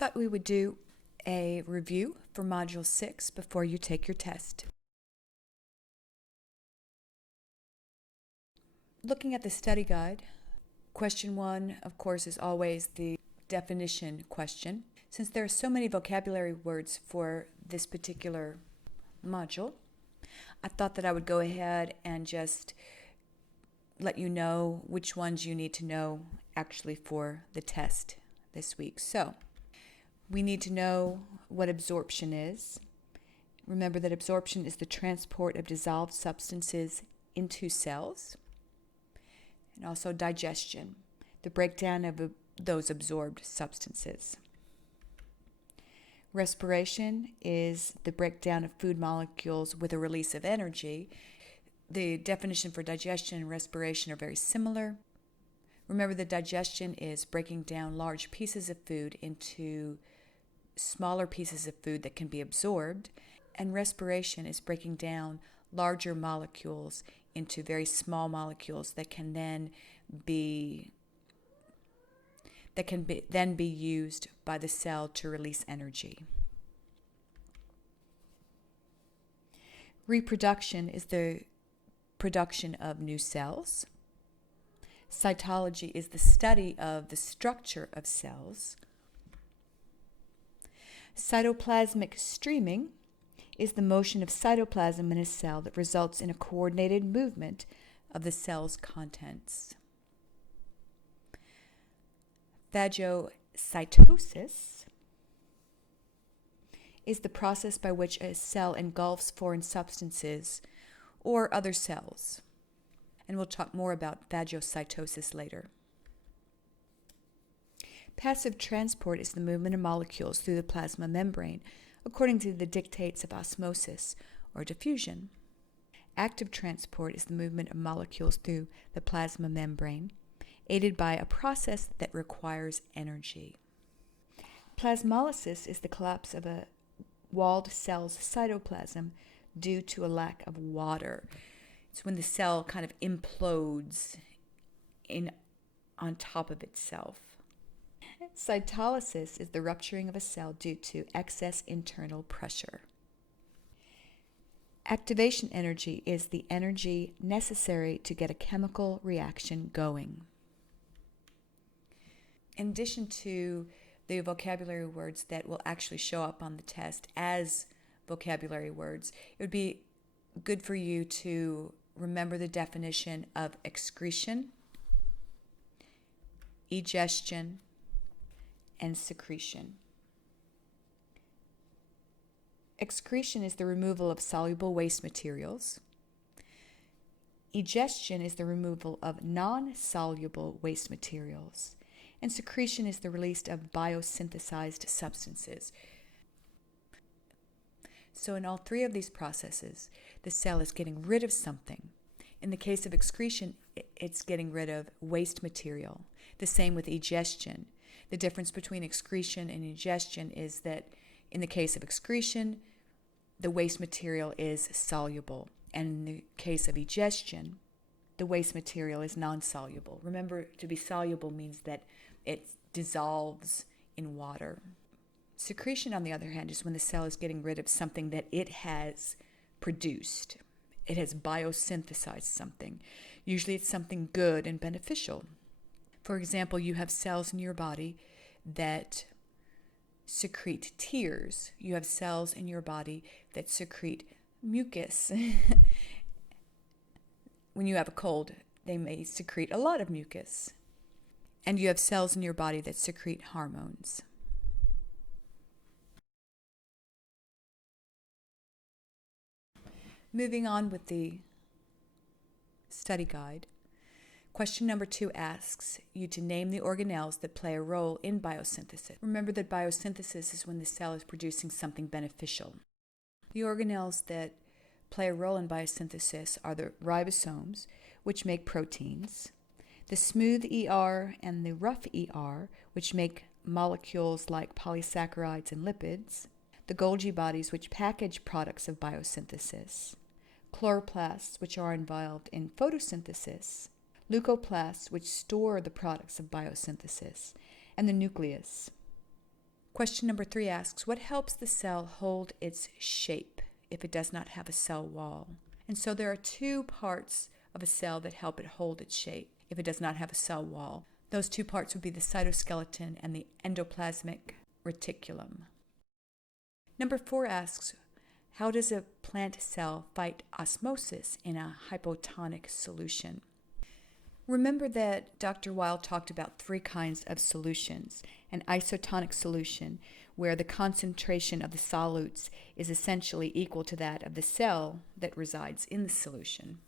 Thought we would do a review for Module 6 before you take your test. Looking at the study guide, question 1, of course, is always the definition question. Since there are so many vocabulary words for this particular module, I thought that I would go ahead and just let you know which ones you need to know actually for the test this week. So, we need to know what absorption is. Remember that absorption is the transport of dissolved substances into cells. And also digestion, the breakdown of those absorbed substances. Respiration is the breakdown of food molecules with a release of energy. The definition for digestion and respiration are very similar. Remember that digestion is breaking down large pieces of food into smaller pieces of food that can be absorbed, and respiration is breaking down larger molecules into very small molecules that can then be used by the cell to release energy. Reproduction is the production of new cells. Cytology is the study of the structure of cells. Cytoplasmic streaming is the motion of cytoplasm in a cell that results in a coordinated movement of the cell's contents. Phagocytosis is the process by which a cell engulfs foreign substances or other cells. And we'll talk more about phagocytosis later. Passive transport is the movement of molecules through the plasma membrane, according to the dictates of osmosis or diffusion. Active transport is the movement of molecules through the plasma membrane, aided by a process that requires energy. Plasmolysis is the collapse of a walled cell's cytoplasm due to a lack of water. It's when the cell kind of implodes on top of itself. Cytolysis is the rupturing of a cell due to excess internal pressure. Activation energy is the energy necessary to get a chemical reaction going. In addition to the vocabulary words that will actually show up on the test as vocabulary words, it would be good for you to remember the definition of excretion, egestion, and secretion. Excretion is the removal of soluble waste materials. Egestion is the removal of non-soluble waste materials. And secretion is the release of biosynthesized substances. So in all three of these processes, the cell is getting rid of something. In the case of excretion, it's getting rid of waste material. The same with egestion. The difference between excretion and egestion is that in the case of excretion, the waste material is soluble. And in the case of egestion, the waste material is non-soluble. Remember, to be soluble means that it dissolves in water. Secretion, on the other hand, is when the cell is getting rid of something that it has produced. It has biosynthesized something. Usually it's something good and beneficial. For example, you have cells in your body that secrete tears. You have cells in your body that secrete mucus. When you have a cold, they may secrete a lot of mucus. And you have cells in your body that secrete hormones. Moving on with the study guide. Question number 2 asks you to name the organelles that play a role in biosynthesis. Remember that biosynthesis is when the cell is producing something beneficial. The organelles that play a role in biosynthesis are the ribosomes, which make proteins, the smooth ER and the rough ER, which make molecules like polysaccharides and lipids, the Golgi bodies, which package products of biosynthesis, chloroplasts, which are involved in photosynthesis, leucoplasts, which store the products of biosynthesis, and the nucleus. Question number 3 asks, what helps the cell hold its shape if it does not have a cell wall? And so there are 2 parts of a cell that help it hold its shape if it does not have a cell wall. Those 2 parts would be the cytoskeleton and the endoplasmic reticulum. Number 4 asks, how does a plant cell fight osmosis in a hypotonic solution? Remember that Dr. Weil talked about 3 kinds of solutions. An isotonic solution, where the concentration of the solutes is essentially equal to that of the cell that resides in the solution.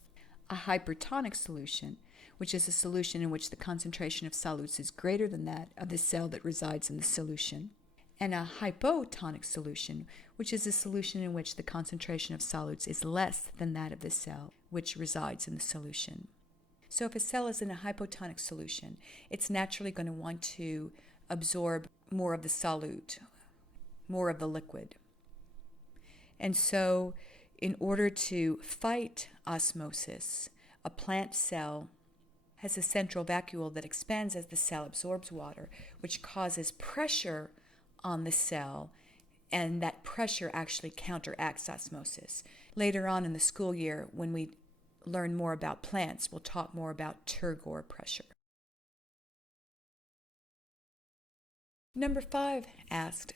A hypertonic solution, which is a solution in which the concentration of solutes is greater than that of the cell that resides in the solution. And a hypotonic solution, which is a solution in which the concentration of solutes is less than that of the cell which resides in the solution. So if a cell is in a hypotonic solution, it's naturally going to want to absorb more of the solute, more of the liquid. And so in order to fight osmosis, a plant cell has a central vacuole that expands as the cell absorbs water, which causes pressure on the cell, and that pressure actually counteracts osmosis. Later on in the school year, when we learn more about plants, we'll talk more about turgor pressure. Number 5 asked,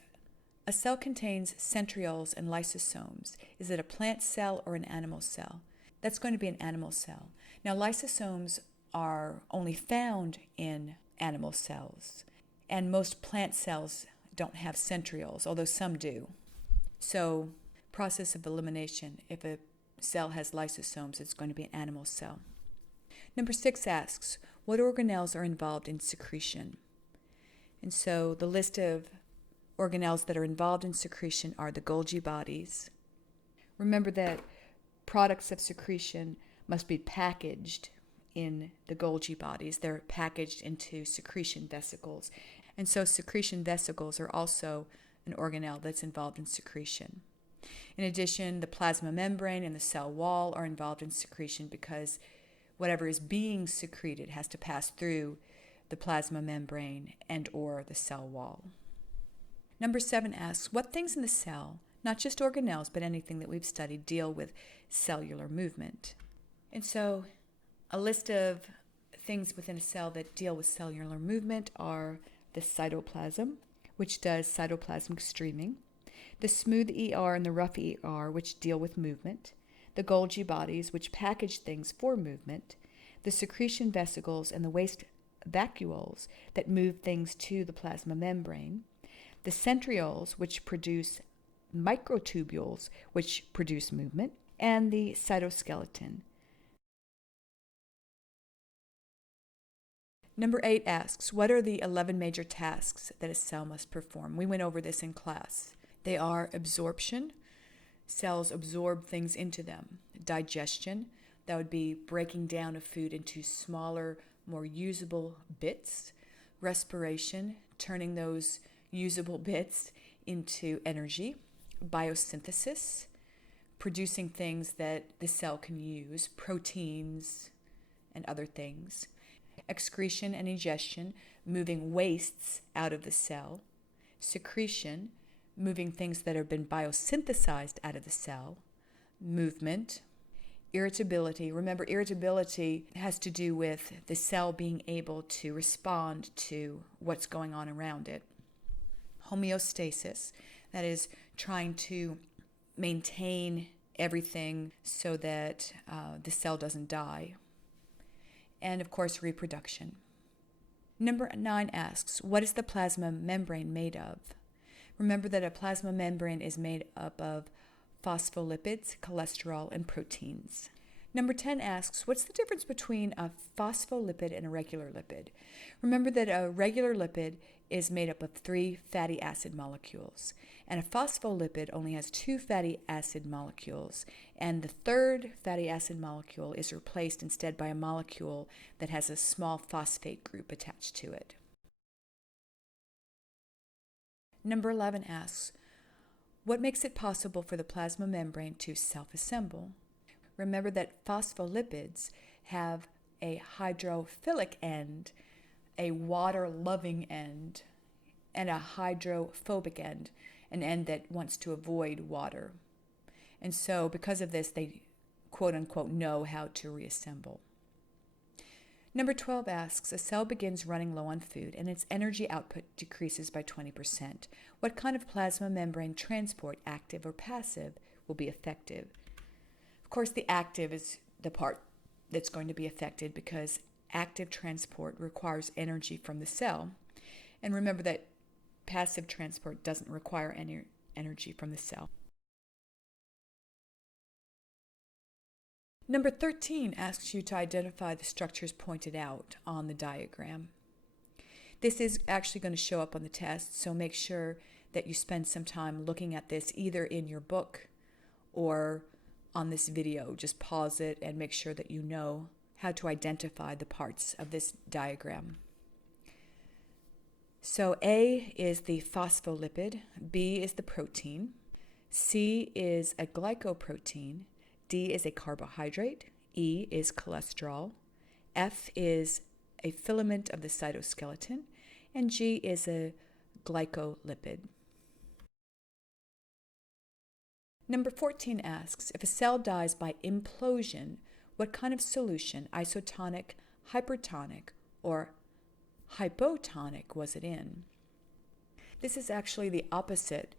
a cell contains centrioles and lysosomes. Is it a plant cell or an animal cell? That's going to be an animal cell. Now, lysosomes are only found in animal cells, and most plant cells don't have centrioles, although some do. So, process of elimination, if a cell has lysosomes, it's going to be an animal cell. Number 6 asks, what organelles are involved in secretion? And so the list of organelles that are involved in secretion are the Golgi bodies. Remember that products of secretion must be packaged in the Golgi bodies. They're packaged into secretion vesicles. And so secretion vesicles are also an organelle that's involved in secretion. In addition, the plasma membrane and the cell wall are involved in secretion because whatever is being secreted has to pass through the plasma membrane and or the cell wall. Number 7 asks, what things in the cell, not just organelles, but anything that we've studied, deal with cellular movement? And so a list of things within a cell that deal with cellular movement are the cytoplasm, which does cytoplasmic streaming, the smooth ER and the rough ER, which deal with movement, the Golgi bodies, which package things for movement, the secretion vesicles and the waste vacuoles that move things to the plasma membrane, the centrioles, which produce microtubules, which produce movement, and the cytoskeleton. Number 8 asks, what are the 11 major tasks that a cell must perform? We went over this in class. They are absorption. Cells absorb things into them. Digestion, that would be breaking down of food into smaller, more usable bits. Respiration, turning those usable bits into energy. Biosynthesis, producing things that the cell can use, proteins and other things. Excretion and ingestion, moving wastes out of the cell. Secretion, moving things that have been biosynthesized out of the cell. Movement. Irritability. Remember, irritability has to do with the cell being able to respond to what's going on around it. Homeostasis, that is trying to maintain everything so that the cell doesn't die. And of course, reproduction. Number 9 asks, what is the plasma membrane made of? Remember that a plasma membrane is made up of phospholipids, cholesterol, and proteins. Number 10 asks, what's the difference between a phospholipid and a regular lipid? Remember that a regular lipid is made up of 3 fatty acid molecules, and a phospholipid only has 2 fatty acid molecules, and the 3rd fatty acid molecule is replaced instead by a molecule that has a small phosphate group attached to it. Number 11 asks, what makes it possible for the plasma membrane to self-assemble? Remember that phospholipids have a hydrophilic end, a water-loving end, and a hydrophobic end, an end that wants to avoid water. And so because of this, they quote unquote know how to reassemble. Number 12 asks, a cell begins running low on food and its energy output decreases by 20%. What kind of plasma membrane transport, active or passive, will be effective? Of course, the active is the part that's going to be affected because active transport requires energy from the cell. And remember that passive transport doesn't require any energy from the cell. Number 13 asks you to identify the structures pointed out on the diagram. This is actually going to show up on the test, so make sure that you spend some time looking at this either in your book or on this video. Just pause it and make sure that you know how to identify the parts of this diagram. So A is the phospholipid, B is the protein, C is a glycoprotein, D is a carbohydrate, E is cholesterol, F is a filament of the cytoskeleton, and G is a glycolipid. Number 14 asks, if a cell dies by implosion, what kind of solution, isotonic, hypertonic, or hypotonic, was it in? This is actually the opposite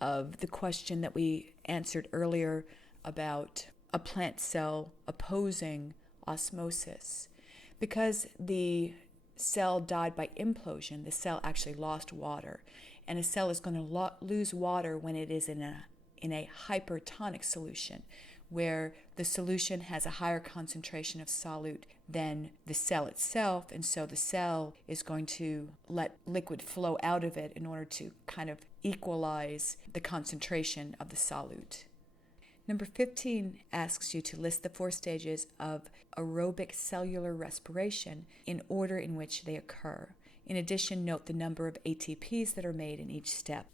of the question that we answered earlier about a plant cell opposing osmosis. Because the cell died by implosion, the cell actually lost water. And a cell is going to lose water when it is in a hypertonic solution, where the solution has a higher concentration of solute than the cell itself, and so the cell is going to let liquid flow out of it in order to kind of equalize the concentration of the solute. Number 15 asks you to list the 4 stages of aerobic cellular respiration in order in which they occur. In addition, note the number of ATPs that are made in each step.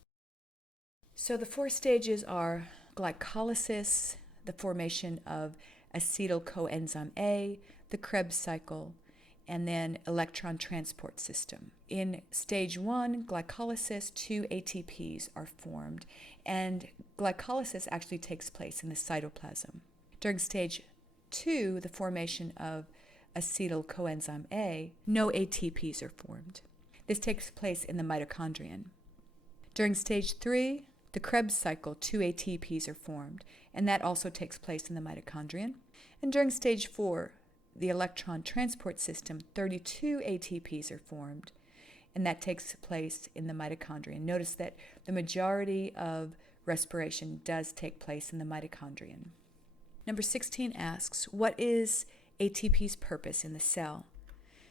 So the 4 stages are glycolysis, the formation of acetyl coenzyme A, the Krebs cycle, and then electron transport system. In stage 1, glycolysis, 2 ATPs are formed, and glycolysis actually takes place in the cytoplasm. During stage 2, the formation of acetyl coenzyme A, no ATPs are formed. This takes place in the mitochondrion. During stage 3, the Krebs cycle, 2 ATPs are formed, and that also takes place in the mitochondrion. And during stage 4, the electron transport system, 32 ATPs are formed, and that takes place in the mitochondrion. Notice that the majority of respiration does take place in the mitochondrion. Number 16 asks, what is ATP's purpose in the cell?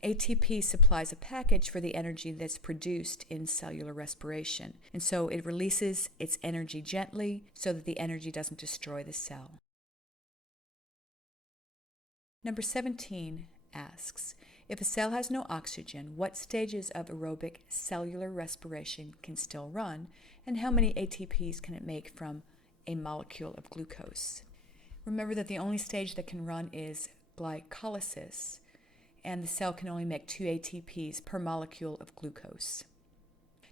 ATP supplies a package for the energy that's produced in cellular respiration, and so it releases its energy gently so that the energy doesn't destroy the cell. Number 17 asks, if a cell has no oxygen, what stages of aerobic cellular respiration can still run, and how many ATPs can it make from a molecule of glucose? Remember that the only stage that can run is glycolysis, and the cell can only make 2 ATPs per molecule of glucose.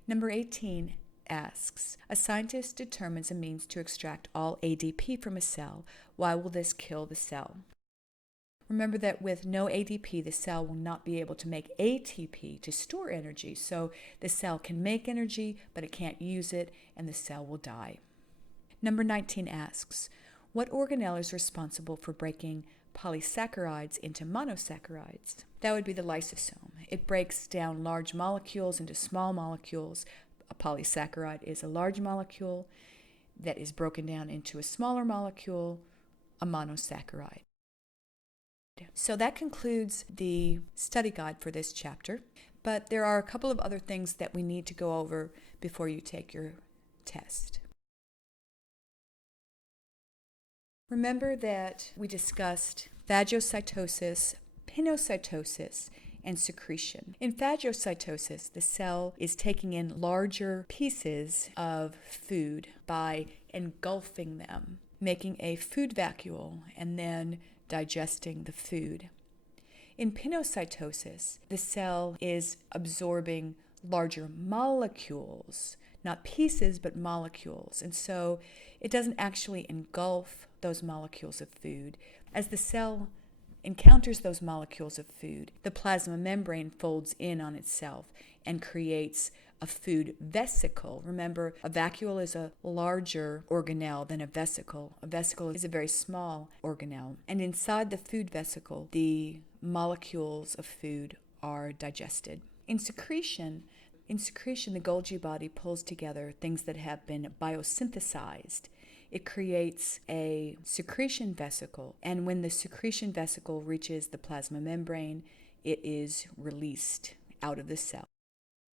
Number 18 asks, a scientist determines a means to extract all ADP from a cell. Why will this kill the cell? Remember that with no ADP, the cell will not be able to make ATP to store energy, so the cell can make energy, but it can't use it, and the cell will die. Number 19 asks, what organelle is responsible for breaking polysaccharides into monosaccharides? That would be the lysosome. It breaks down large molecules into small molecules. A polysaccharide is a large molecule that is broken down into a smaller molecule, a monosaccharide. So that concludes the study guide for this chapter, but there are a couple of other things that we need to go over before you take your test. Remember that we discussed phagocytosis, pinocytosis, and secretion. In phagocytosis, the cell is taking in larger pieces of food by engulfing them, making a food vacuole, and then digesting the food. In pinocytosis, the cell is absorbing larger molecules, not pieces, but molecules. And so it doesn't actually engulf those molecules of food. As the cell encounters those molecules of food, the plasma membrane folds in on itself and creates a food vesicle. Remember, a vacuole is a larger organelle than a vesicle. A vesicle is a very small organelle. And inside the food vesicle, the molecules of food are digested. In secretion, the Golgi body pulls together things that have been biosynthesized. It creates a secretion vesicle, and when the secretion vesicle reaches the plasma membrane, it is released out of the cell.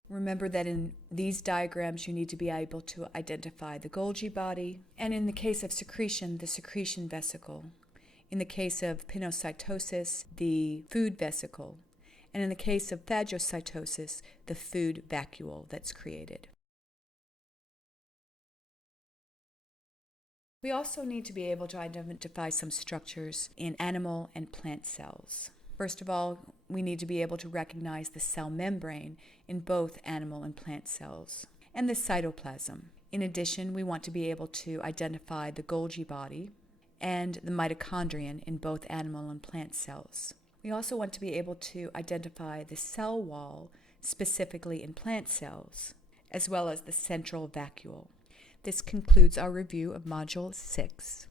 Remember that in these diagrams, you need to be able to identify the Golgi body, and in the case of secretion, the secretion vesicle. In the case of pinocytosis, the food vesicle. And in the case of phagocytosis, the food vacuole that's created. We also need to be able to identify some structures in animal and plant cells. First of all, we need to be able to recognize the cell membrane in both animal and plant cells, and the cytoplasm. In addition, we want to be able to identify the Golgi body and the mitochondrion in both animal and plant cells. We also want to be able to identify the cell wall, specifically in plant cells, as well as the central vacuole. This concludes our review of Module 6.